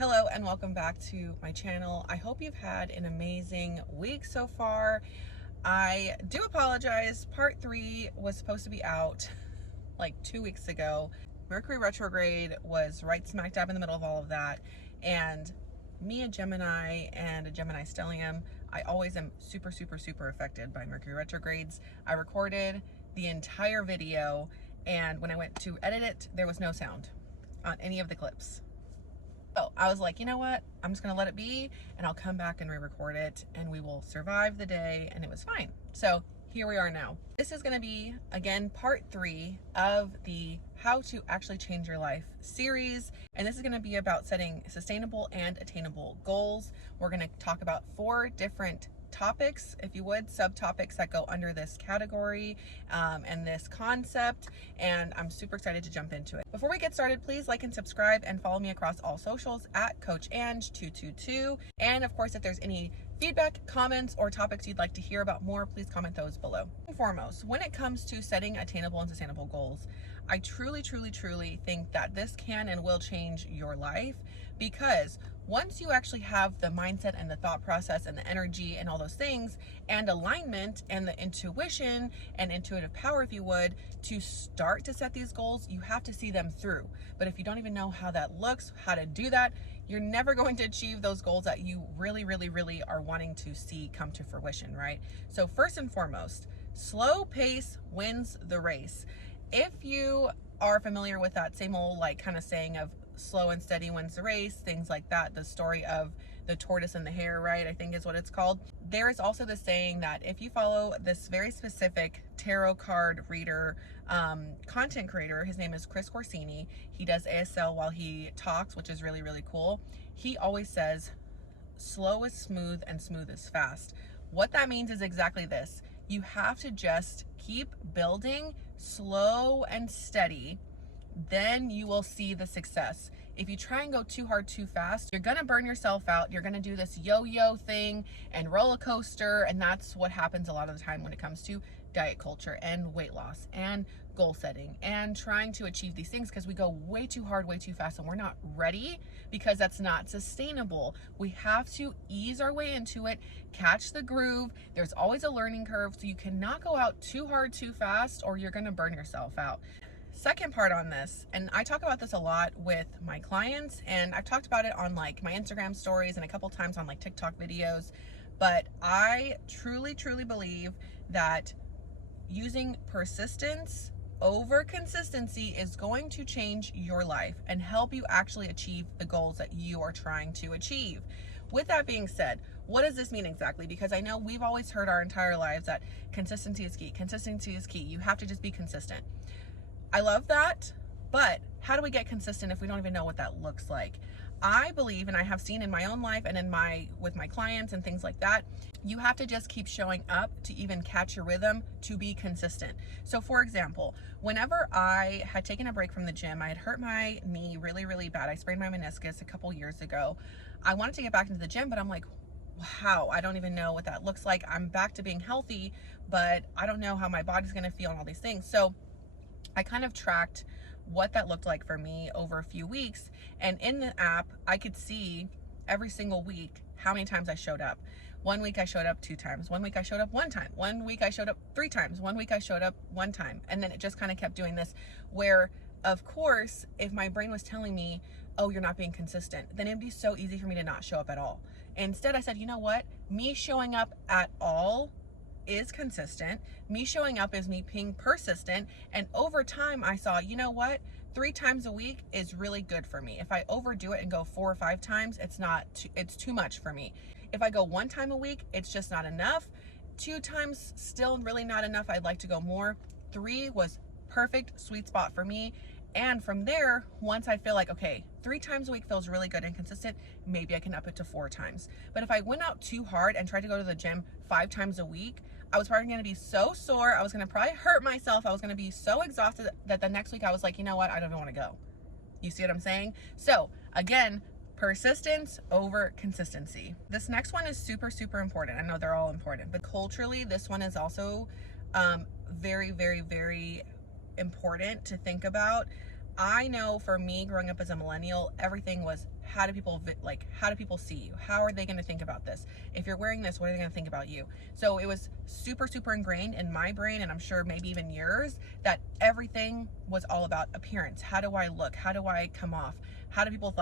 Hello and welcome back to my channel. I hope you've had an amazing week so far. I do apologize. Part 3 was supposed to be out like 2 weeks ago. Mercury retrograde was right smack dab in the middle of all of that. And me, a Gemini and a Gemini stellium, I always am super affected by Mercury retrogrades. I recorded the entire video, and when I went to edit it, there was no sound on any of the clips. So I was like, you know what? I'm just gonna let it be and I'll come back and re-record it and we will survive the day, and it was fine. So here we are now. This is gonna be, again, part 3 of the How to Actually Change Your Life series. And this is gonna be about setting sustainable and attainable goals. We're gonna talk about 4 different topics, if you would, subtopics that go under this category and this concept, and I'm super excited to jump into it. Before we get started, please like and subscribe and follow me across all socials at Coach Ange 222. And of course, if there's any feedback, comments, or topics you'd like to hear about more, please comment those below. First and foremost, when it comes to setting attainable and sustainable goals, I truly think that this can and will change your life, because once you actually have the mindset and the thought process and the energy and all those things and alignment and the intuition and intuitive power, if you would, to start to set these goals, you have to see them through. But if you don't even know how that looks, how to do that, you're never going to achieve those goals that you really are wanting to see come to fruition, right? So first and foremost, slow pace wins the race. If you are familiar with that same old kind of saying of slow and steady wins the race, things like that, the story of the tortoise and the hare, right? I think is what it's called. There is also the saying that if you follow this very specific tarot card reader, content creator, his name is Chris Corsini. He does ASL while he talks, which is really cool. He always says, slow is smooth and smooth is fast. What that means is exactly this. You have to just keep building slow and steady, then you will see the success. If you try and go too hard too fast, you're gonna burn yourself out. You're gonna do this yo-yo thing and roller coaster, and that's what happens a lot of the time when it comes to diet culture and weight loss and goal setting and trying to achieve these things, because we go way too hard, way too fast, and we're not ready, because that's not sustainable. We have to ease our way into it, catch the groove. There's always a learning curve, so you cannot go out too hard too fast or you're gonna burn yourself out. Second part on this, and I talk about this a lot with my clients, and I've talked about it on my Instagram stories and a couple times on TikTok videos, but I truly believe that using persistence over consistency is going to change your life and help you actually achieve the goals that you are trying to achieve. With that being said, what does this mean exactly? Because I know we've always heard our entire lives that consistency is key. Consistency is key. You have to just be consistent. I love that, but how do we get consistent if we don't even know what that looks like? I believe, and I have seen in my own life and with my clients and things like that, you have to just keep showing up to even catch your rhythm to be consistent. So for example, whenever I had taken a break from the gym, I had hurt my knee really bad. I sprained my meniscus a couple years ago. I wanted to get back into the gym, but I'm like, wow, I don't even know what that looks like. I'm back to being healthy, but I don't know how my body's gonna feel and all these things. So I kind of tracked what that looked like for me over a few weeks, and in the app I could see every single week how many times I showed up. One week I showed up 2 times, one week I showed up 1 time, one week I showed up 3 times, one week I showed up 1 time, and then it just kind of kept doing this, where of course if my brain was telling me, oh, you're not being consistent, then it'd be so easy for me to not show up at all. Instead I said, you know what, me showing up at all is consistent. Me showing up is me being persistent, and over time I saw, you know what, 3 times a week is really good for me. If I overdo it and go 4 or 5 times, it's too much for me. If I go 1 time a week, it's just not enough. 2 times still really not enough. I'd like to go more. 3 was perfect sweet spot for me. And from there, once I feel like, okay, 3 times a week feels really good and consistent, maybe I can up it to 4 times. But if I went out too hard and tried to go to the gym 5 times a week, I was probably gonna be so sore. I was gonna probably hurt myself. I was gonna be so exhausted that the next week I was like, you know what? I don't even wanna go. You see what I'm saying? So again, persistence over consistency. This next one is super important. I know they're all important, but culturally, this one is also very important to think about. I know for me, growing up as a millennial, everything was how do people see you? How are they going to think about this? If you're wearing this, what are they going to think about you? So it was super, super ingrained in my brain, and I'm sure maybe even yours, that everything was all about appearance. How do I look? How do I come off? How do people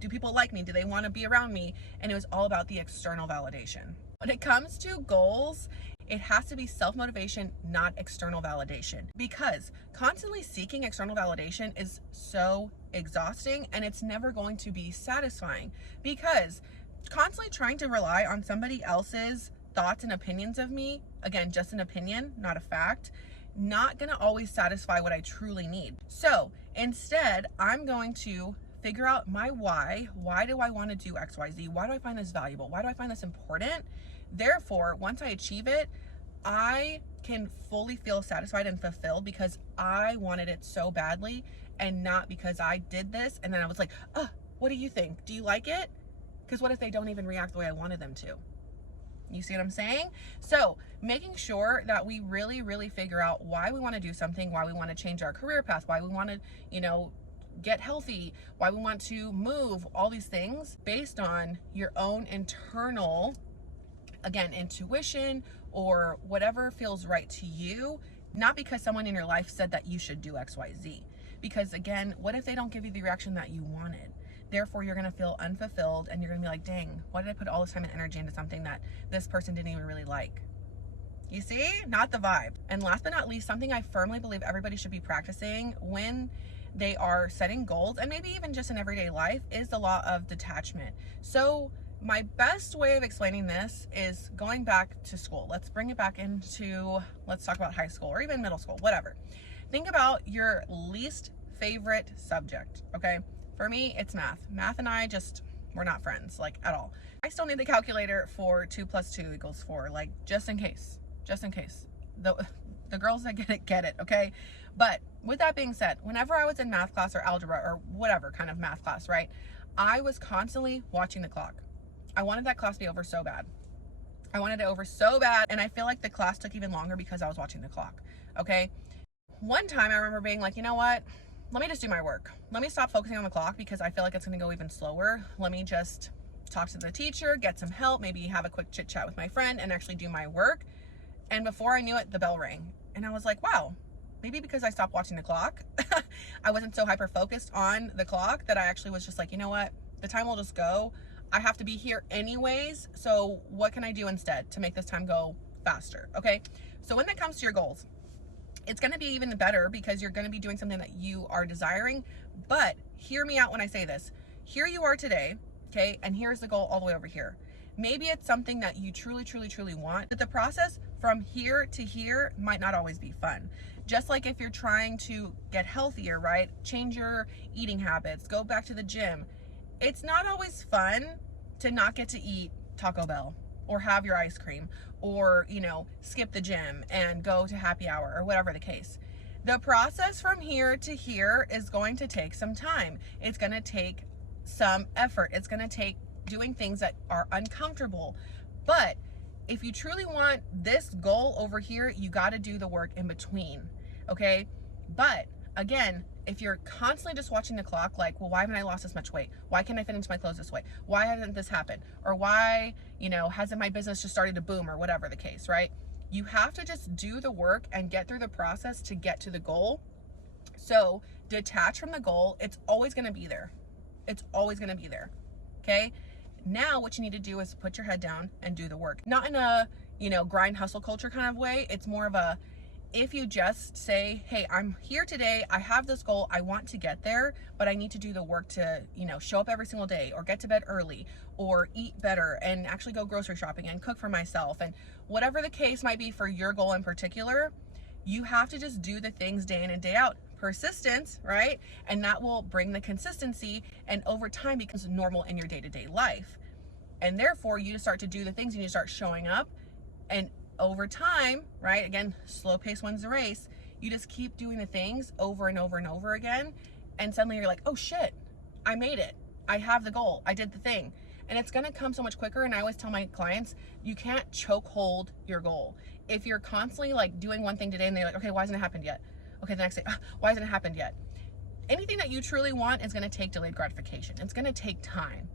do people like me? Do they want to be around me? And it was all about the external validation. When it comes to goals, it has to be self-motivation, not external validation, because constantly seeking external validation is so exhausting, and it's never going to be satisfying, because constantly trying to rely on somebody else's thoughts and opinions of me, again, just an opinion, not a fact, not gonna always satisfy what I truly need. So instead, I'm going to figure out my why. Why do I want to do XYZ? Why do I find this valuable? Why do I find this important? Therefore, once I achieve it, I can fully feel satisfied and fulfilled because I wanted it so badly, and not because I did this and then I was like, oh, what do you think? Do you like it? Because what if they don't even react the way I wanted them to? You see what I'm saying? So making sure that we really, really figure out why we want to do something, why we want to change our career path, why we want to, get healthy, why we want to move, all these things based on your own internal, again, intuition or whatever feels right to you, not because someone in your life said that you should do XYZ. Because again, what if they don't give you the reaction that you wanted? Therefore, you're going to feel unfulfilled, and you're going to be like, dang, why did I put all this time and energy into something that this person didn't even really like? You see? Not the vibe. And last but not least, something I firmly believe everybody should be practicing when they are setting goals, and maybe even just in everyday life, is the law of detachment. So my best way of explaining this is going back to school. Let's bring it back let's talk about high school or even middle school, whatever. Think about your least favorite subject, okay? For me, it's math. Math and I we're not friends, like, at all. I still need the calculator for 2 + 2 = 4, like, just in case. The girls that get it, okay? But with that being said, whenever I was in math class or algebra or whatever kind of math class, right, I was constantly watching the clock. I wanted that class to be over so bad. I wanted it over so bad, and I feel like the class took even longer because I was watching the clock, okay? One time I remember being like, you know what? Let me just do my work. Let me stop focusing on the clock because I feel like it's gonna go even slower. Let me just talk to the teacher, get some help, maybe have a quick chit chat with my friend, and actually do my work. And before I knew it, the bell rang. And I was like, wow, maybe because I stopped watching the clock, I wasn't so hyper focused on the clock that I actually was just like, you know what? The time will just go. I have to be here anyways. So what can I do instead to make this time go faster? Okay. So when that comes to your goals, it's going to be even better because you're going to be doing something that you are desiring. But hear me out when I say this. Here you are today, okay? And here's the goal all the way over here. Maybe it's something that you truly, truly, truly want, but the process from here to here might not always be fun. Just like if you're trying to get healthier, right? Change your eating habits, go back to the gym. It's not always fun to not get to eat Taco Bell or have your ice cream or, skip the gym and go to happy hour or whatever the case. The process from here to here is going to take some time. It's going to take some effort. It's going to take doing things that are uncomfortable. But if you truly want this goal over here, you got to do the work in between. Okay. But again, if you're constantly just watching the clock, like, well, why haven't I lost this much weight? Why can't I fit into my clothes this way? Why hasn't this happened? Or why, hasn't my business just started to boom or whatever the case, right? You have to just do the work and get through the process to get to the goal. So detach from the goal. It's always going to be there. It's always going to be there. Okay. Now what you need to do is put your head down and do the work. Not in a, grind hustle culture kind of way. It's more of a, if you just say, hey, I'm here today, I have this goal, I want to get there, but I need to do the work to, show up every single day or get to bed early or eat better and actually go grocery shopping and cook for myself, and whatever the case might be for your goal in particular, you have to just do the things day in and day out. Persistence, right? And that will bring the consistency, and over time becomes normal in your day-to-day life. And therefore you start to do the things and you start showing up, and over time, right? Again, slow pace wins the race. You just keep doing the things over and over and over again. And suddenly you're like, oh shit, I made it. I have the goal. I did the thing. And it's going to come so much quicker. And I always tell my clients, you can't choke hold your goal. If you're constantly like doing one thing today and they're like, okay, why hasn't it happened yet? Okay, the next day, why hasn't it happened yet? Anything that you truly want is going to take delayed gratification. It's going to take time.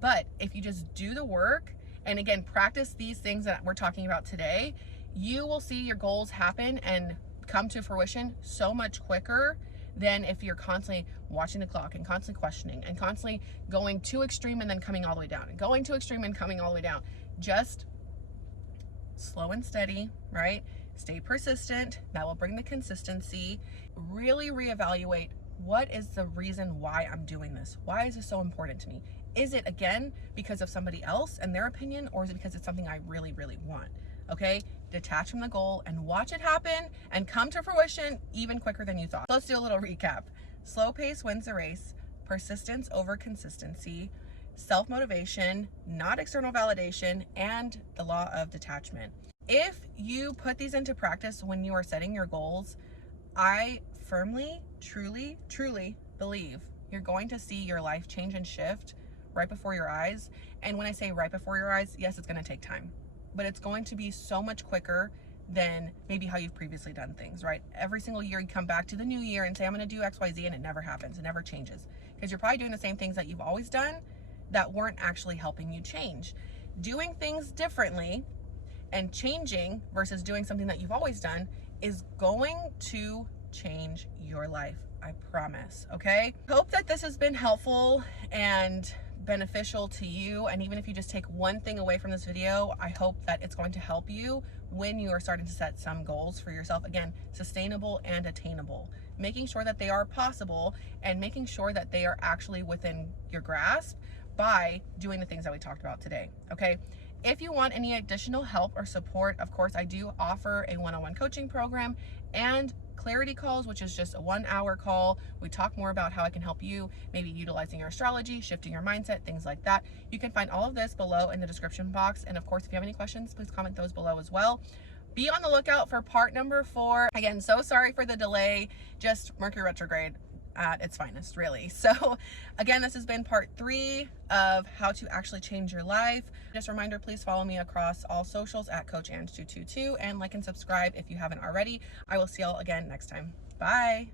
But if you just do the work and again, practice these things that we're talking about today, you will see your goals happen and come to fruition so much quicker than if you're constantly watching the clock and constantly questioning and constantly going too extreme and then coming all the way down and going too extreme and coming all the way down. Just slow and steady, right? Stay persistent. That will bring the consistency. Really reevaluate, what is the reason why I'm doing this? Why is this so important to me? Is it, again, because of somebody else and their opinion, or is it because it's something I really, really want? Okay, detach from the goal and watch it happen and come to fruition even quicker than you thought. Let's do a little recap. Slow pace wins the race, persistence over consistency, self-motivation, not external validation, and the law of detachment. If you put these into practice when you are setting your goals, I firmly, truly believe you're going to see your life change and shift right before your eyes. And when I say right before your eyes, yes, it's going to take time, but it's going to be so much quicker than maybe how you've previously done things, right? Every single year you come back to the new year and say, I'm going to do X, Y, Z, and it never happens. It never changes because you're probably doing the same things that you've always done that weren't actually helping you change. Doing things differently and changing versus doing something that you've always done is going to change your life. I promise. Okay. Hope that this has been helpful and beneficial to you. And even if you just take one thing away from this video, I hope that it's going to help you when you are starting to set some goals for yourself. Again, sustainable and attainable, making sure that they are possible and making sure that they are actually within your grasp by doing the things that we talked about today. Okay. If you want any additional help or support, of course, I do offer a one-on-one coaching program and clarity calls, which is just a 1-hour call. We talk more about how I can help you, maybe utilizing your astrology, shifting your mindset, things like that. You can find all of this below in the description box. And of course, if you have any questions, please comment those below as well. Be on the lookout for part number 4. Again, so sorry for the delay, just Mercury retrograde at its finest, really. So again, this has been part 3 of how to actually change your life. Just a reminder, please follow me across all socials at Coach Ange222 and like and subscribe if you haven't already. I will see y'all again next time. Bye.